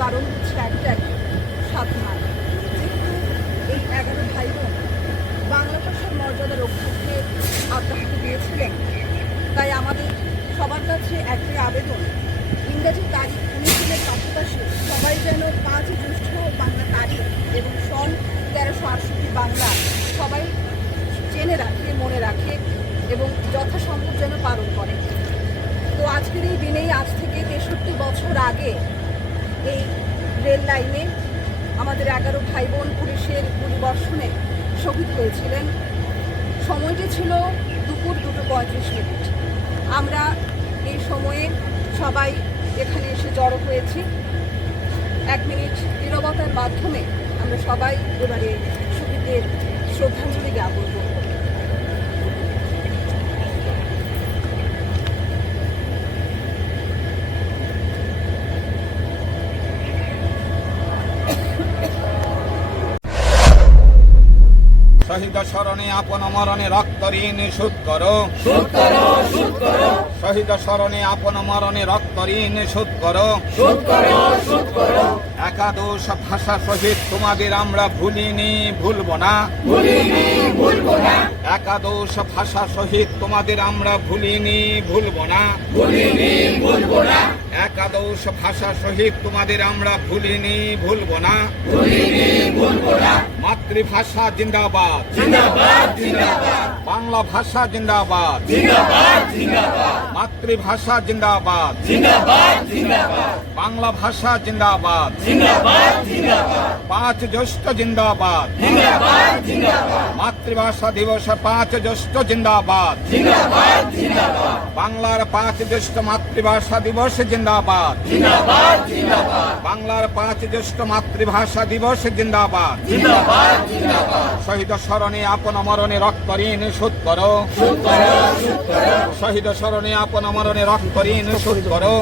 কারণ হচ্ছে একটাই, সাধনা। যেহেতু এই 11 ভাই বোন বাংলা ভাষার মর্যাদা রক্ষার্থে আত্মহুতি দিয়েছিলেন, তাই আমাদের সবার কাছে একটাই আবেদন, ইংরেজি তারিখ 19 দিনের পাশাপাশি সবাই যেন 5 জ্যৈষ্ঠ বাংলা তারিখ এবং সন 1368 বাংলা সবাই জেনে রাখে, মনে রাখে এবং যথাসম্ভব যেন পালন করে। তো আজকের এই দিনেই, আজ থেকে 63 বছর আগে এই রেল লাইনে আমাদের 11 ভাই বোন পুলিশের গুলিবর্ষণে শহীদ হয়েছিলেন। সময়টি ছিল দুপুর 2:35। আমরা এই সময়ে সবাই এখানে এসে জড়ো হয়েছি। 1 মিনিট নীরবতার মাধ্যমে আমরা সবাই এবারে শহীদদের শ্রদ্ধাঞ্জলি জ্ঞাপন করব। শহীদ স্মরণে আপন মরণে রক্ত ঋণ শোধ করো, শহীদ স্মরণে আপন মরণে রক্ত ঋণ শোধ করো। একাদশ ভাষা শহীদ তোমাদের আমরা ভুলিনি, ভুলবো না। একাদশ ভাষা শহীদ তোমাদের আমরা ভুলিনি, ভুলবো না। একাদশ ভাষা শহীদ তোমাদের আমরা ভুলিনি, ভুলবো না। মাতৃভাষা জিন্দাবাদ, বাংলা ভাষা জিন্দাবাদ, মাতৃভাষা জিন্দাবাদ, বাংলা ভাষা জিন্দাবাদ, 5 জ্যৈষ্ঠ জিন্দাবাদ, মাতৃভাষা দিবস 5 জ্যৈষ্ঠ জিন্দাবাদ, বাংলার 5 জ্যৈষ্ঠ মাতৃভাষা দিবস জিন্দাবাদ, বাংলার 5 জ্যৈষ্ঠ মাতৃভাষা দিবস জিন্দাবাদ। শহীদ স্মরণে আপন মরণে রক্ত ঋণ শোধ করো, শহীদ স্মরণে আপন মরণে রক্ত ঋণ শোধ করো।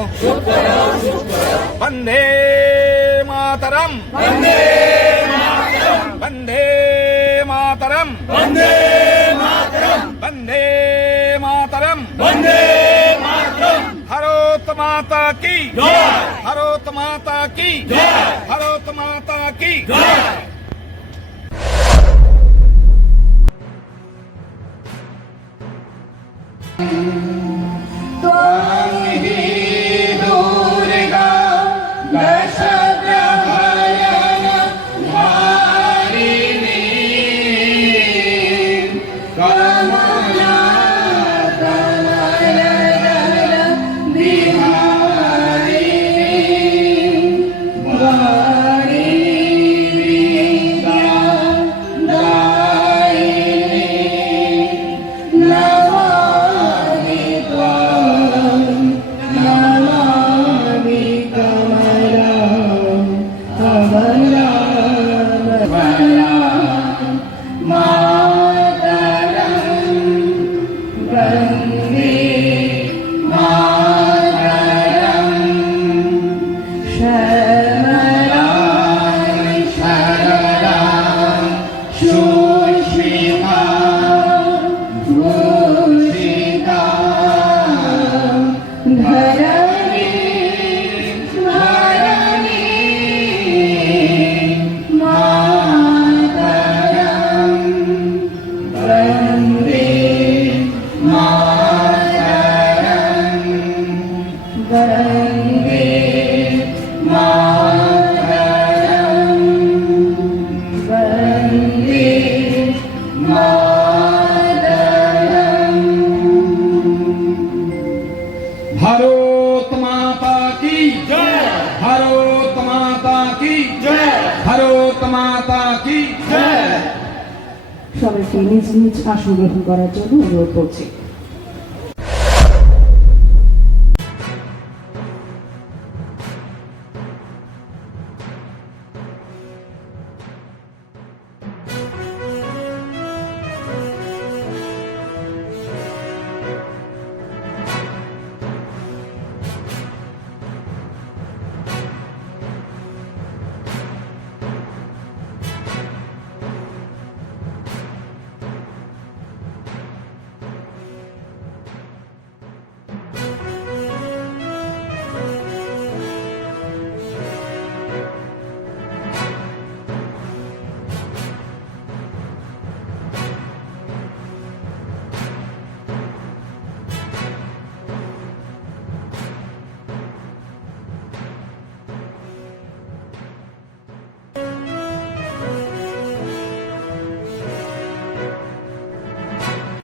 বন্দে মাতরম, বন্দে মাতরম, বন্দে মাতরম, ভারত মাতা কি জয়, ভারত মাতা কি জয়, ভারত মাতা কি জয়। भारत माता की जय, भारत माता की जय, भारत माता की जय। সবাইকে নিজ নিজ আসন গ্রহণ করার জন্য অনুরোধ করছি।